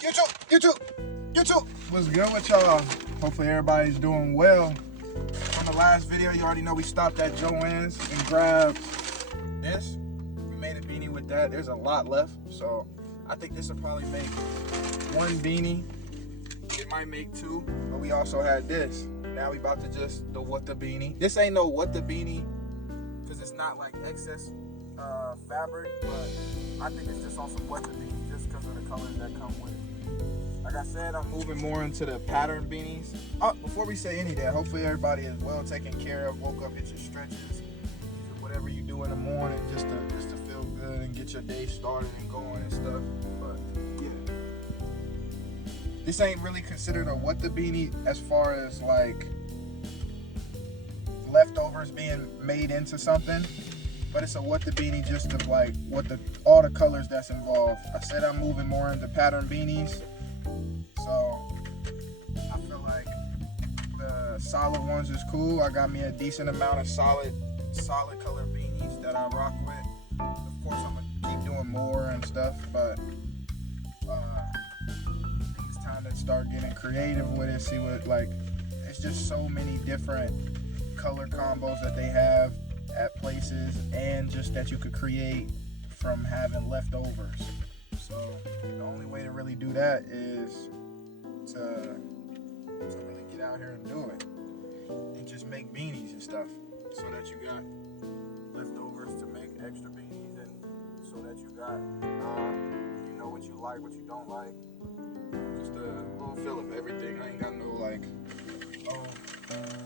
YouTube. What's good with y'all? Hopefully everybody's doing well. On the last video, you already know we stopped at JALON'E's and grabbed this. We made a beanie with that. There's a lot left, so I think this will probably make one beanie. It might make two, but we also had this. Now we about to just the what the beanie. This ain't no what the beanie, because it's not like excess fabric, but I think it's just on some what the beanie just because of the colors that come with it. Like I said, I'm moving more into the pattern beanies. Oh, before we say any of that, hopefully everybody is well taken care of, woke up, hit your stretches, whatever you do in the morning, just to feel good and get your day started and going and stuff. But yeah, this ain't really considered a what the beanie as far as like leftovers being made into something, but it's a what the beanie just of like all the colors that's involved. I said I'm moving more into pattern beanies, so I feel like the solid ones is cool. I got me a decent amount of solid color beanies that I rock with. Of course, I'm gonna keep doing more and stuff, but I think it's time to start getting creative with it. See what, like, it's just so many different color combos that they have at places, and just that you could create from having leftovers. So the only way to really do that is to really get out here and do it and just make beanies and stuff, so that you got leftovers to make extra beanies, and so that you got you know what you like, what you don't like, just a little feel of everything. I ain't got no like, oh,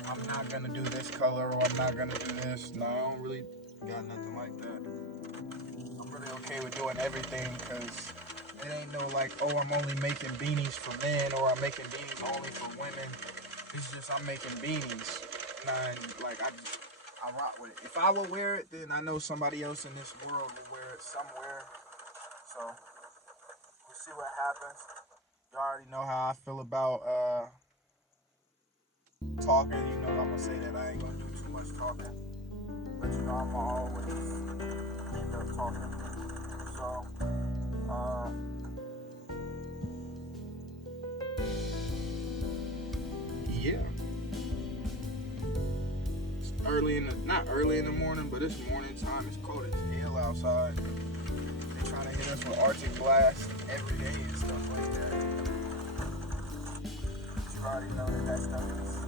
I'm not gonna do this color, or I'm not gonna do this. No, I don't really got nothing like that. I'm really okay with doing everything, because it ain't no like, oh, I'm only making beanies for men, or I'm making beanies only for women. It's just I'm making beanies. And like I rock with it. If I will wear it, then I know somebody else in this world will wear it somewhere. So we'll see what happens. You already know how I feel about talking. You know I'm gonna say that I ain't gonna do too much talking, but you know I'm always end up talking. So yeah, it's not early in the morning, but it's morning time. It's cold as hell outside. They trying to hit us with Arctic blast every day and stuff like that. You already know that stuff is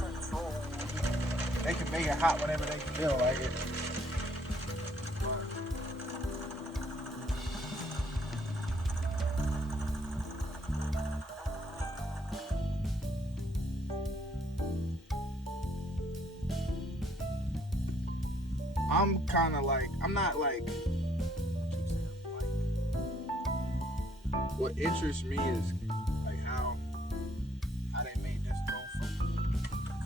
controlled. They can make it hot whenever they feel like it. I'm kind of like, I'm not like, what interests me is like how they made this go from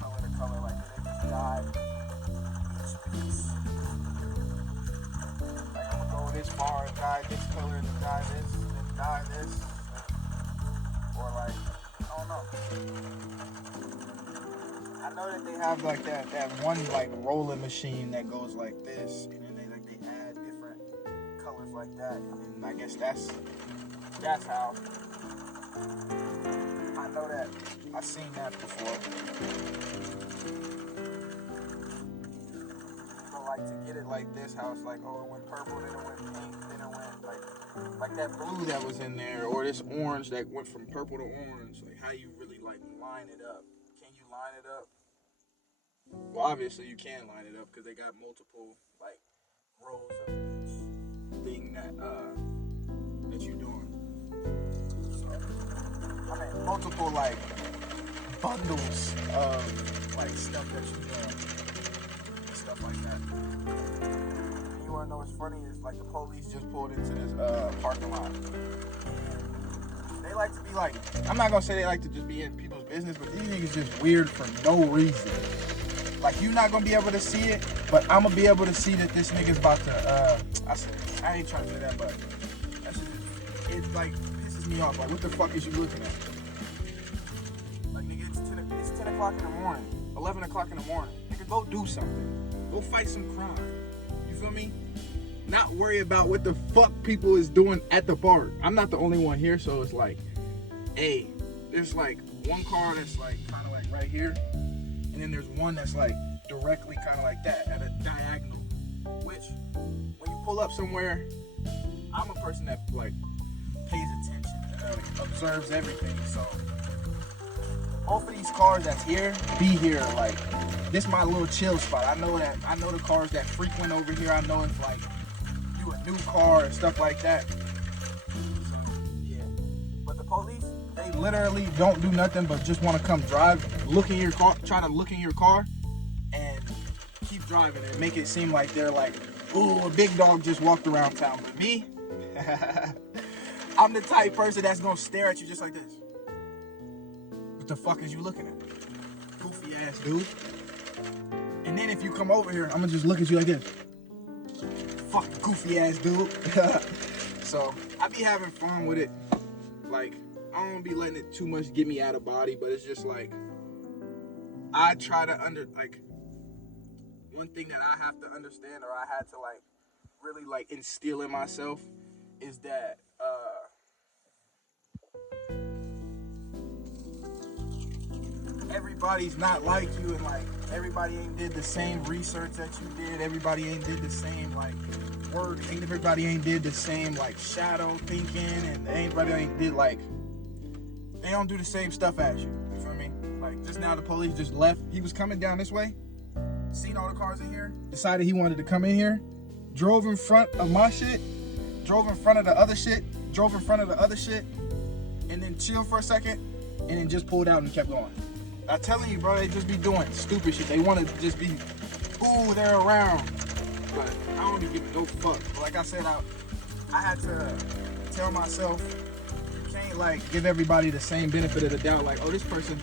color to color. Like they just dyed each piece. Like I'm gonna go this far and dye this color, and then dye this, and then dye this, or like, I don't know. I know that they have like that one like rolling machine that goes like this, and then they add different colors like that, and then I guess that's how. I know that I've seen that before. So like to get it like this, how it's like, oh, it went purple, then it went pink, then it went like that blue that was in there, or this orange that went from purple to orange. Like how you really like line it up. Can you line it up? Well, obviously you can line it up, because they got multiple like rows of each thing that you're doing. So, I mean, multiple like bundles of like stuff that you're doing, stuff like that. And you wanna know what's funny is like the police just pulled into this parking lot. They like to be like, I'm not gonna say they like to just be in people's business, but these niggas just weird for no reason. Like, you're not gonna be able to see it, but I'm gonna be able to see that this nigga's about to, I ain't trying to say that, but that shit just, it like pisses me off. Like, what the fuck is you looking at? Like, nigga, it's 10 o'clock in the morning, 11 o'clock in the morning. Nigga, go do something. Go fight some crime. You feel me? not worry about what the fuck people is doing at the park. I'm not the only one here, so it's like, hey, there's like one car that's like kind of like right here, and then there's one that's like directly kind of like that at a diagonal. Which, when you pull up somewhere, I'm a person that like pays attention and observes everything. So both of these cars that's here be here. Like, this is my little chill spot. I know the cars that frequent over here. I know it's like you a new car and stuff like that. So yeah, but the police, they literally don't do nothing but just want to come drive, look in your car, try to look in your car, and keep driving and make it seem like they're like, ooh, a big dog just walked around town. But me, I'm the type person that's gonna stare at you just like this. What the fuck is you looking at? Goofy ass dude. And then if you come over here, I'm gonna just look at you like this. Fuck goofy ass dude. So I be having fun with it. Like, I don't be letting it too much get me out of body, but it's just like, I try to one thing that I have to understand, or I had to like really like instill in myself, is that everybody's not like you, and like everybody ain't did the same research that you did. Everybody ain't did the same like work. Everybody ain't did the same like shadow thinking, and everybody ain't did like, they don't do the same stuff as you. You feel me? Like, just now the police just left. He was coming down this way, seen all the cars in here, decided he wanted to come in here, drove in front of my shit, drove in front of the other shit, drove in front of the other shit, and then chilled for a second, and then just pulled out and kept going. I'm telling you, bro, they just be doing stupid shit. They want to just be, ooh, they're around. But I don't be giving no fuck. But like I said, I had to tell myself, you can't like give everybody the same benefit of the doubt. Like, oh, this person,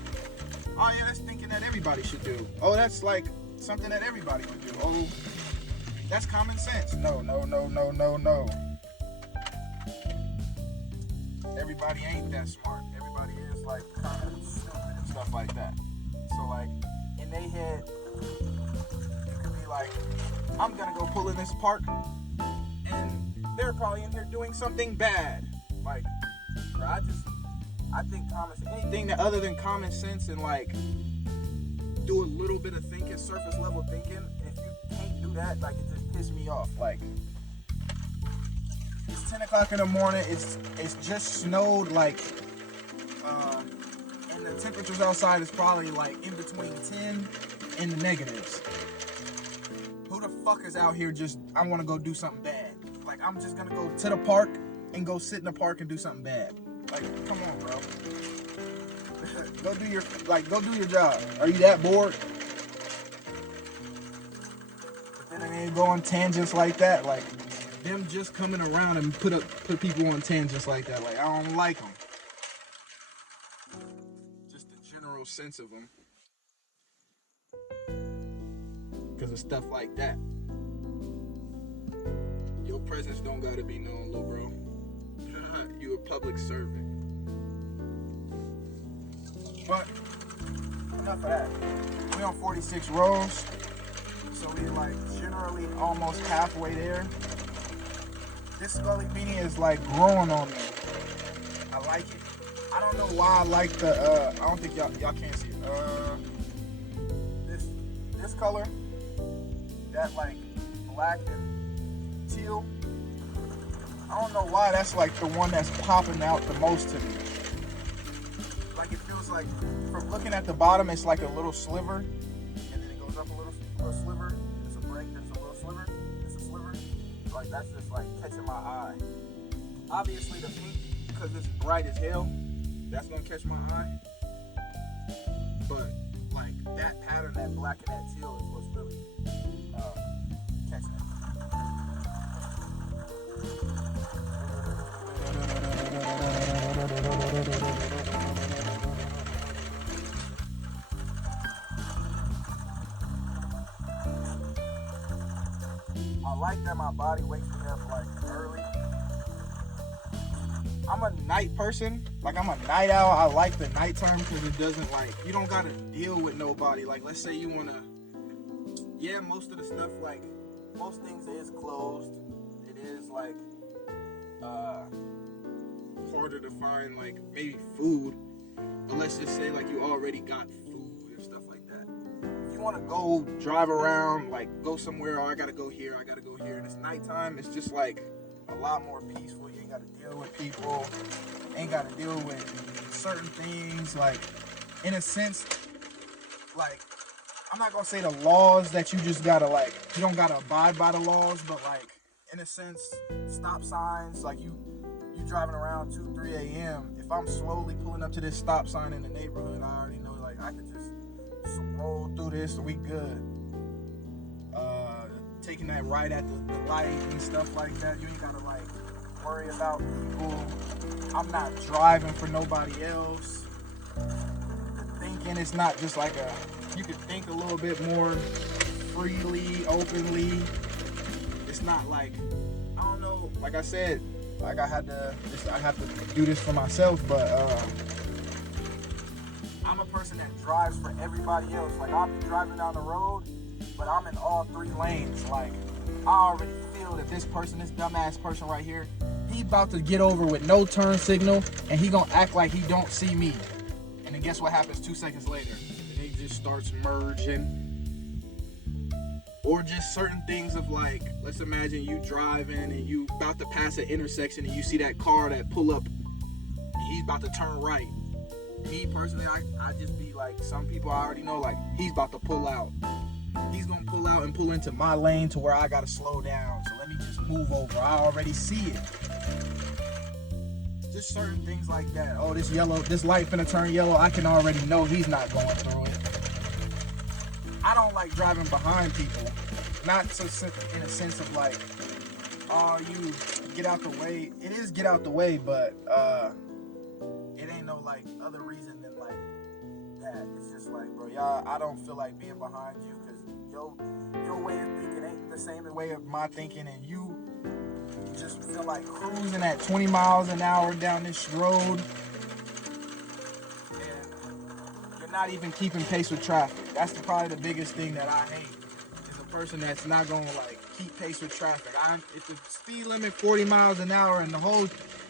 oh yeah, that's thinking that everybody should do. Oh, that's like something that everybody would do. Oh, that's common sense. No. Everybody ain't that smart. Everybody is like kind of stupid and stuff like that. So like, in their head, you could be like, I'm gonna go pull in this park, and they're probably in here doing something bad. Like, bro, I think anything that other than common sense and like do a little bit of thinking, surface level thinking, if you can't do that, like, it just pisses me off. Like, it's 10 o'clock in the morning, it's just snowed, like, and the temperatures outside is probably like in between 10 and the negatives. Who the fuck is out here just, I want to go do something bad? Like, I'm just gonna go to the park and go sit in the park and do something bad. Like, come on, bro. Go do your job. Are you that bored? But then they ain't go on tangents like that. Like, them just coming around and put people on tangents like that. Like, I don't like them. Just the general sense of them. Because of stuff like that. Your presence don't gotta be known, little bro. You a public servant. But enough of that. We on 46 rows, so we like generally almost halfway there. This Scully beanie is like growing on me. I like it. I don't know why I like the. I don't think y'all can't see it. This color, that like black and teal. I don't know why that's like the one that's popping out the most to me. Like, it feels like, from looking at the bottom, it's like a little sliver, and then it goes up a little sliver, it's a break, there's a little sliver, it's a sliver. Like, that's just like catching my eye. Obviously the pink, because it's bright as hell, that's gonna catch my eye. But like, that pattern, that black and that teal, is what's really catching it. I like that my body wakes me up like early. I'm a night person, like I'm a night owl. I like the nighttime because it doesn't like, you don't gotta deal with nobody. Like, let's say you wanna, yeah, most of the stuff, like most things is closed, is like harder to find like maybe food, but let's just say like you already got food and stuff like that. If you want to go drive around, like go somewhere, oh I gotta go here, and it's nighttime, it's just like a lot more peaceful. You ain't gotta deal with people, ain't gotta deal with certain things. Like in a sense, like I'm not gonna say the laws that you just gotta like, you don't gotta abide by the laws, but like in a sense, stop signs, like you driving around 2-3 a.m. If I'm slowly pulling up to this stop sign in the neighborhood, I already know like I could just roll through this, we good. Taking that right at the light and stuff like that, you ain't gotta like worry about people. I'm not driving for nobody else. Thinking it's not just like you could think a little bit more freely, openly. It's not like, I don't know, like I said, like I have to do this for myself, but I'm a person that drives for everybody else. Like I'll be driving down the road, but I'm in all 3 lanes. Like I already feel that this dumbass person right here, he about to get over with no turn signal, and he gonna act like he don't see me. And then guess what happens 2 seconds later? And he just starts merging. Or just certain things of like, let's imagine you driving and you about to pass an intersection and you see that car that pull up and he's about to turn right. Me personally, I just be like, some people I already know, like he's about to pull out. He's gonna pull out and pull into my lane to where I gotta slow down. So let me just move over. I already see it. Just certain things like that. Oh, this light finna turn yellow. I can already know he's not going through it. I don't like driving behind people. Not so in a sense of like, oh, you get out the way. It is get out the way, but it ain't no like other reason than like that. It's just like, bro, y'all, I don't feel like being behind you because your way of thinking ain't the same way of my thinking, and you just feel like cruising at 20 miles an hour down this road. Not even keeping pace with traffic. That's probably the biggest thing that I hate, is a person that's not gonna like keep pace with traffic. If the speed limit 40 miles an hour and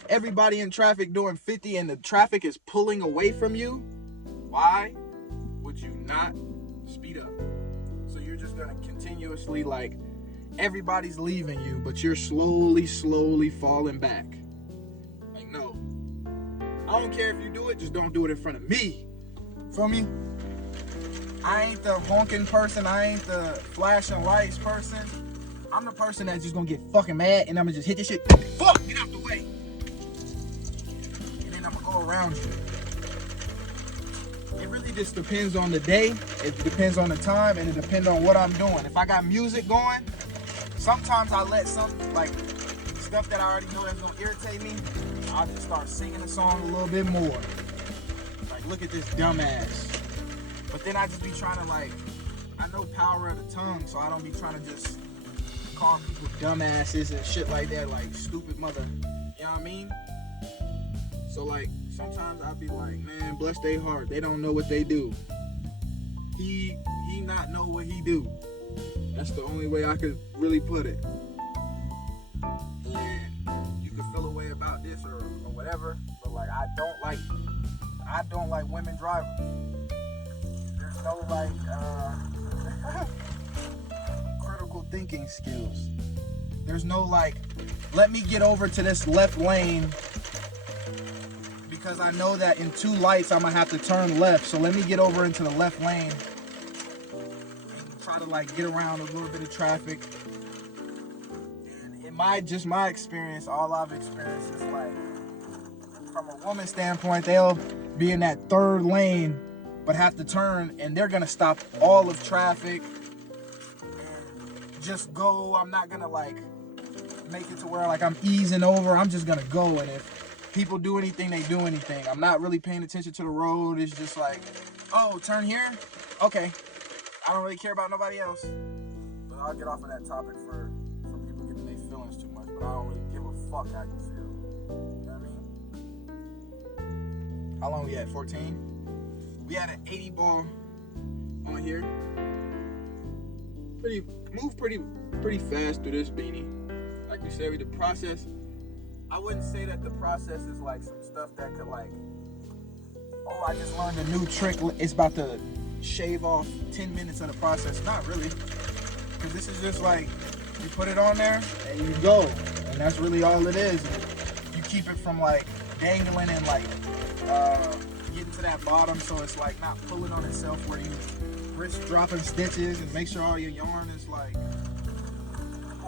everybody in traffic doing 50 and the traffic is pulling away from you, why would you not speed up? So you're just gonna continuously like, everybody's leaving you, but you're slowly falling back. Like, no. I don't care if you do it, just don't do it in front of me. Feel me? I ain't the honking person. I ain't the flashing lights person. I'm the person that's just gonna get fucking mad and I'm gonna just hit this shit. Fuck, get out the way. And then I'm gonna go around you. It really just depends on the day. It depends on the time, and it depends on what I'm doing. If I got music going, sometimes I let some like stuff that I already know that's gonna irritate me, I'll just start singing the song a little bit more. Look at this dumbass. But then I just be trying to like, I know power of the tongue, so I don't be trying to just call people dumbasses and shit like that, like stupid mother, you know what I mean? So like, sometimes I be like, man, bless their heart, they don't know what they do. He not know what he do. That's the only way I could really put it. And you can feel a way about this or whatever, but like, I don't like women drivers. There's no like critical thinking skills. There's no like, let me get over to this left lane because I know that in 2 lights I'm gonna have to turn left. So let me get over into the left lane and try to like get around a little bit of traffic. And in my experience, all I've experienced is like, from a woman's standpoint, they'll be in that 3rd lane but have to turn, and they're gonna stop all of traffic and just go. I'm not gonna like make it to where like I'm easing over. I'm just gonna go, and if people do anything, they do anything. I'm not really paying attention to the road. It's just like, oh, turn here? Okay. I don't really care about nobody else. But I'll get off of that topic for people getting their feelings too much, but I don't really give a fuck how you feel. You know what I mean? How long we at? 14? We had an 80 ball on here. Move pretty fast through this Beanie. like we said, the process, I wouldn't say that the process is like some stuff that could like, oh, I just learned a new trick, it's about to shave off 10 minutes of the process. Not really, because this is just like, you put it on there and you go, and that's really all it is. You keep it from like dangling and like getting to that bottom, so it's like not pulling on itself where you risk dropping stitches, and make sure all your yarn is like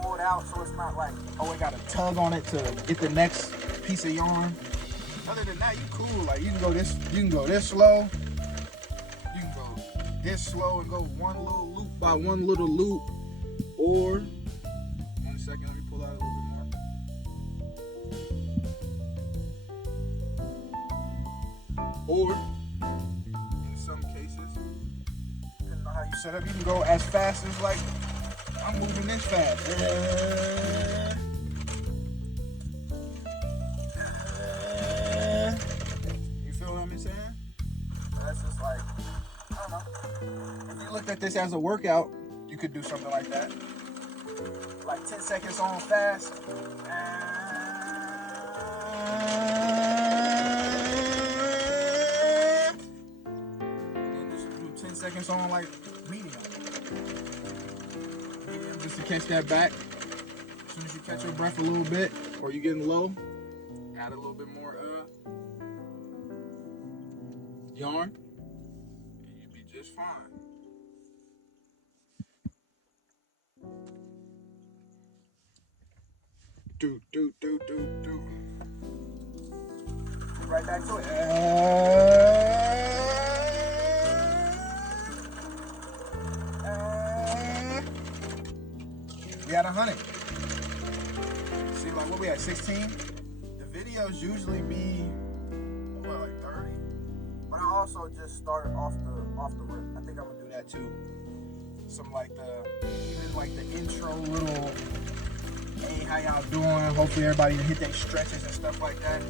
pulled out, so it's not like, oh, it got a tug on it to get the next piece of yarn. Other than that, you cool. Like you can go this slow, you can go this slow and go one little loop by one little loop, or 1 second, let me pull out a little bit more. Or in some cases, depending on how you set up, you can go as fast as like I'm moving this fast. You feel what I'm saying? That's just like, I don't know. If you looked at this as a workout, you could do something like that. Like 10 seconds on fast. And then just do 10 seconds on like medium. Just to catch that back. As soon as you catch your breath a little bit, or you getting low, add a little bit more yarn, and you'll be just fine. Do. Right back to it. We had 100. See, like what we at, 16? The videos usually be what, like 30? But I also just started off the rip. I think I'm gonna do that too. Some like even like the intro little, hey, how y'all doing? Hopefully everybody hit their stretches and stuff like that.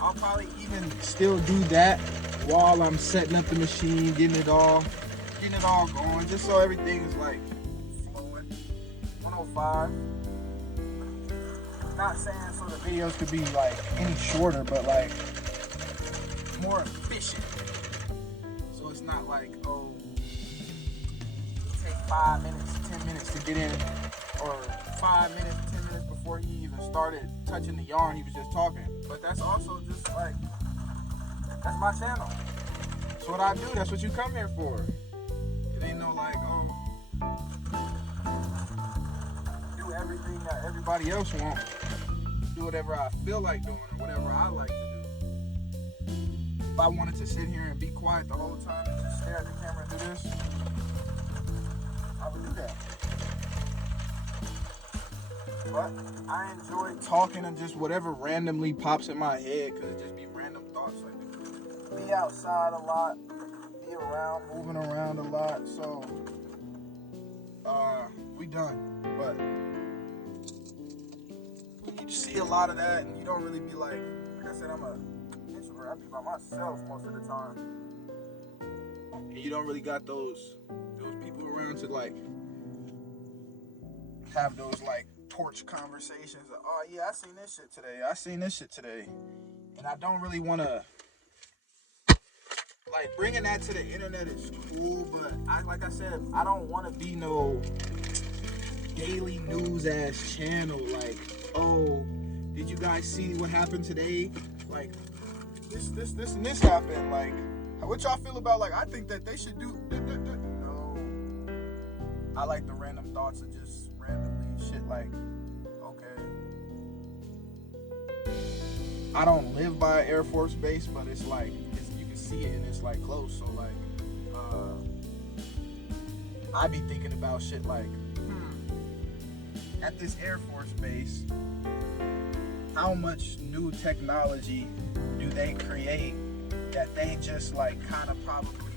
I'll probably even still do that while I'm setting up the machine, getting it all going, just so everything is like flowing. 105. Not saying so the videos could be like any shorter, but like more efficient. So it's not like, oh, it take 5 minutes, 10 minutes to get in, or 5 minutes, 10 minutes before he even started touching the yarn, he was just talking. But that's also just like, that's my channel. That's what I do, that's what you come here for. It ain't no like, oh, do everything that everybody else wants. Do whatever I feel like doing, or whatever I like to do. If I wanted to sit here and be quiet the whole time and just stare at the camera and do this, I would do that. But I enjoy talking and just whatever randomly pops in my head, because it just be random thoughts. Like, be outside a lot, be around, moving around a lot. So, we done. But you see a lot of that, and you don't really be like I said, I'm an introvert. I be by myself most of the time. And you don't really got those people around to like have those like torch conversations of, oh yeah, I seen this shit today. And I don't really want to, like, bringing that to the internet is cool, but like I said, I don't want to be no daily news ass channel. Like, oh, did you guys see what happened today? Like, this and this happened. Like, what y'all feel about, like, I think that they should do. No, I like the random thoughts of just randomly shit. Like, okay, I don't live by an Air Force base, but it's like, you can see it and it's like close. So like, I be thinking about shit like, at this Air Force base, how much new technology do they create that they just like kind of probably,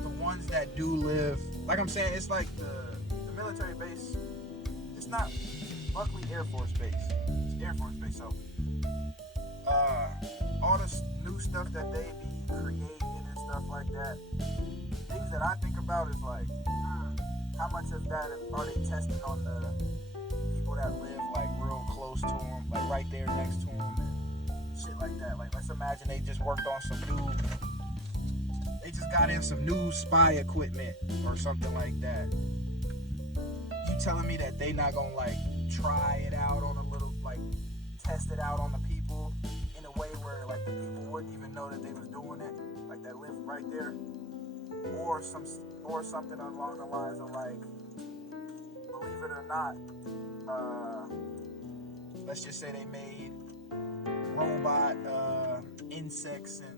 the ones that do live, like I'm saying, it's like the military base, it's not Buckley Air Force Base, it's Air Force Base. So all this new stuff that they be creating and stuff like that, things that I think about is like, how much of that are they testing on the people that live like real close to him, like right there next to him, and shit like that. Like, let's imagine they just worked on they just got in some new spy equipment or something like that. You telling me that they not gonna like try it out on a little, like test it out on the people in a way where like the people wouldn't even know that they was doing it, like that live right there, or something along the lines of like, believe it or not, let's just say they made robot insects and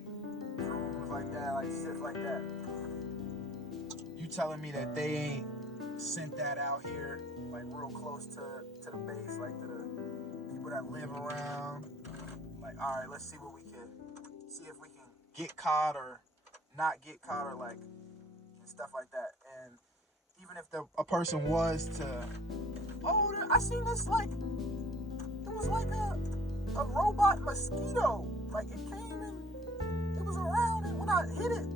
drones like that, like shit like that. You telling me that they ain't sent that out here, like real close to the base, like to the people that live around? Like, all right, let's see what we can see, if we can get caught or not get caught, or like and stuff like that. And even if a person was to, I seen this, like it was like a robot mosquito, like it came and it was around, and when I hit it,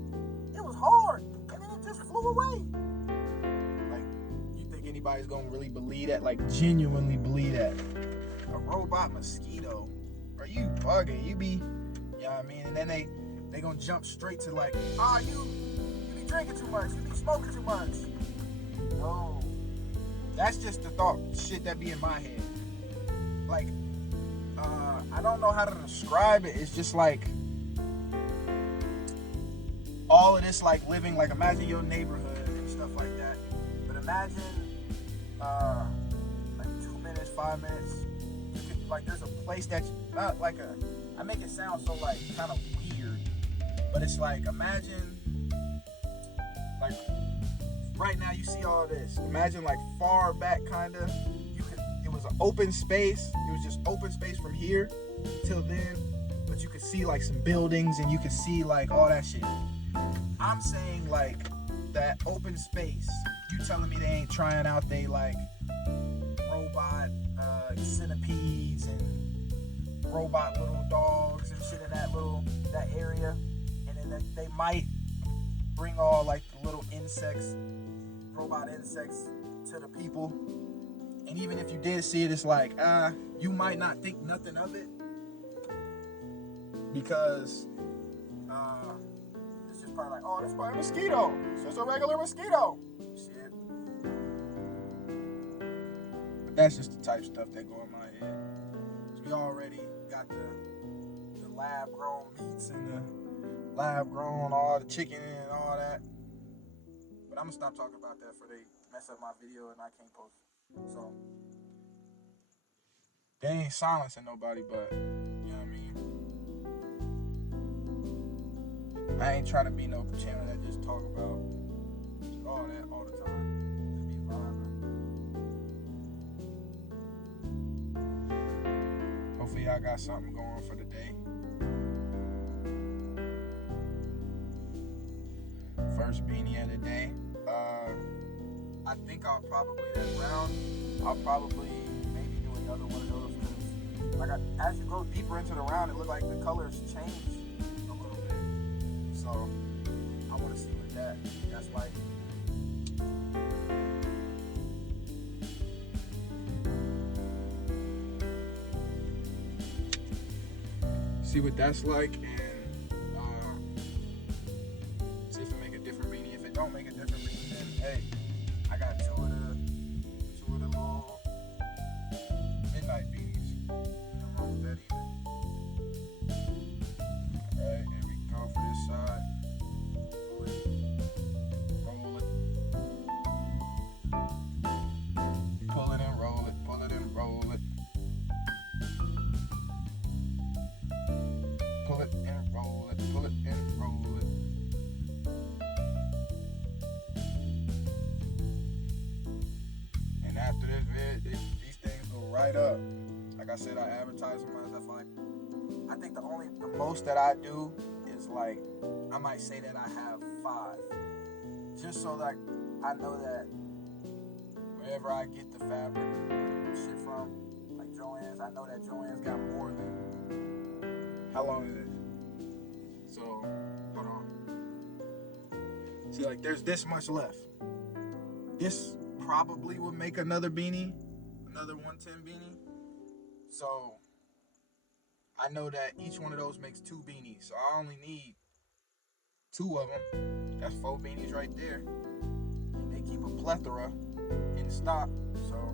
it was hard, and then it just flew away. Like, you think anybody's gonna really believe that? Like, genuinely believe that? A robot mosquito? Are you bugging? You be, you know what I mean? And then they gonna jump straight to like, you be drinking too much, you be smoking too much. No, that's just the thought shit that be in my head. Like, I don't know how to describe it. It's just like all of this, like living, like imagine your neighborhood and stuff like that. But imagine like 2 minutes, 5 minutes. Like, there's a place that not like I make it sound so like kind of weird, but it's like, imagine like right now you see all this. Imagine like far back, kind of, it was an open space. It was just open space from here till then, but you could see like some buildings and you could see like all that shit. I'm saying like that open space. You telling me they ain't trying out they like robot centipedes and robot little dogs and shit in that area, and then they might bring all like the little insects, robot insects, to the people. And even if you did see it, it's like, you might not think nothing of it, because it's just probably like, that's probably a mosquito. It's just a regular mosquito. Shit. But that's just the type of stuff that go in my head. So we already got the lab grown meats and the lab grown, all the chicken and all that. But I'm gonna stop talking about that before they mess up my video and I can't post it. So they ain't silencing nobody, but you know what I mean? I ain't trying to be no channel that just talk about all that all the time. Just be vibing. Hopefully y'all got something going for the day. First beanie of the day. I think I'll probably maybe do another one of those, because like as you go deeper into the round, it look like the colors change a little bit. So I want to see what that's like. See what that's like, and see if it make a different beanie. If it don't make a different beanie, then hey, I got two of the little midnight beanies. Nothing wrong with that either. Alright, here we go for this side. Pull it and roll it. Pull it and roll it. Pull it and roll it. Pull it and roll it. And after this vid, these things go right up. Like I said, I advertise them as if I think the most that I do is like, I might say that I have 5. Just so that I know that wherever I get the fabric shit from, like Joann's, I know that Joann's got more than, how long is it? So, hold on. See, like, there's this much left. This probably would make another beanie, another 110 beanie. So I know that each one of those makes 2 beanies. So I only need 2 of them. That's 4 beanies right there. And they keep a plethora in stock. So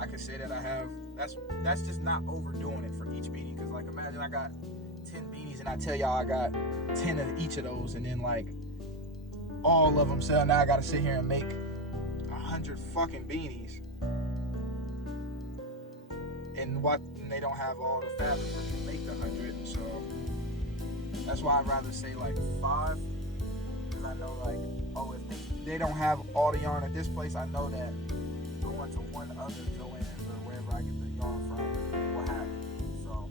I could say that I have, that's just not overdoing it for each beanie. Cause like imagine I got 10 beanies and I tell y'all I got 10 of each of those, and then like all of them sell. Now I gotta sit here and make 100 fucking beanies. And they don't have all the fabric to make the 100, so that's why I'd rather say like 5, because I know like, oh, if they don't have all the yarn at this place, I know that going to one other JALON'E or wherever I get the yarn from will happen. So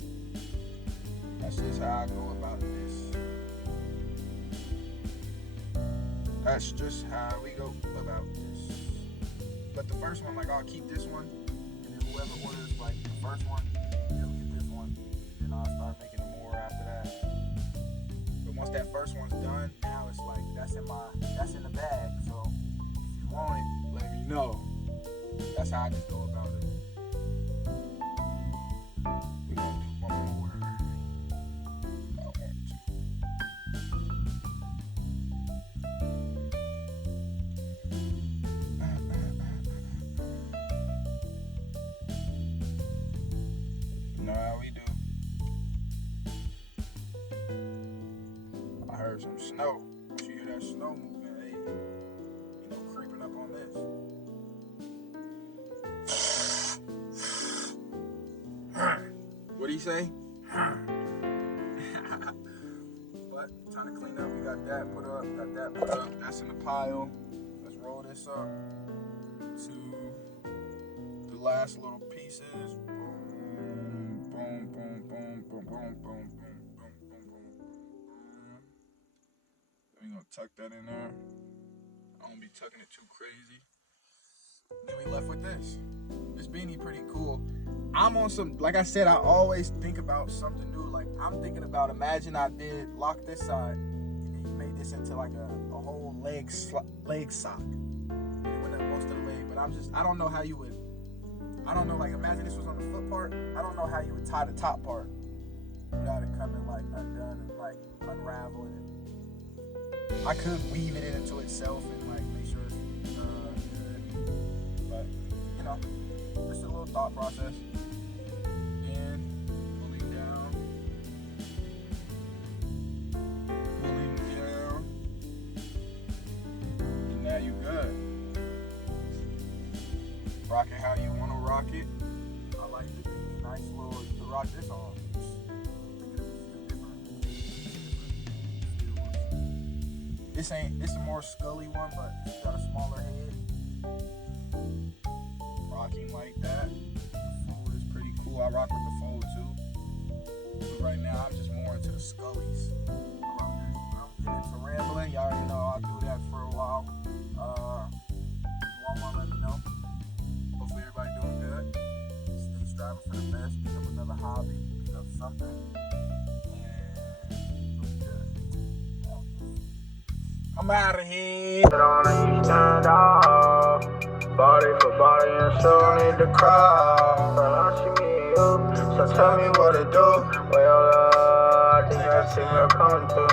that's just how I go about this. That's just how we go about this. But the first one, like I'll keep this one, and then whoever orders like the first one, they'll get this one. Then I'll start making more after that. But once that first one's done, now it's like that's in the bag. So if you want it, let me know. That's how I just go about it. We're gonna do one more. You know how we do. I heard some snow. You hear that snow moving? Hey, you know, creeping up on this. What do you say? But time to clean up. We got that put up. Got that put up. That's in the pile. Let's roll this up to the last little pieces. Boom, boom, boom, boom, boom, boom, boom, boom, boom, boom, boom. Then we gonna tuck that in there. I don't be tucking it too crazy. Then we left with this. This beanie pretty cool. I'm on some, like I said, I always think about something new. Like I'm thinking about, imagine I did lock this side and then you made this into like a whole leg sock. It went up most of the leg, but I don't know how you would, like imagine this was on the foot part. I don't know how you would tie the top part without it coming like undone and like unraveling it. I could weave it into itself and like make sure it's good, but you know, just a little thought process. And pulling down, and now you good. Rock it how you want to rock it. I like the nice little to rock this on. This a more scully one, but it's got a smaller head. Rocking like that. The fold is pretty cool. I rock with the fold too. But right now I'm just more into the scullies. I'm getting into rambling. Y'all already know I'll do that for a while. If you want, let me know. Hopefully everybody doing good. Stay striving for the best. Pick up another hobby. Pick up something. I'm out of here. Stand off. Body for body and so need the crowd. When I see me up, so tell me what to do. Well, I think I see where I'm coming to.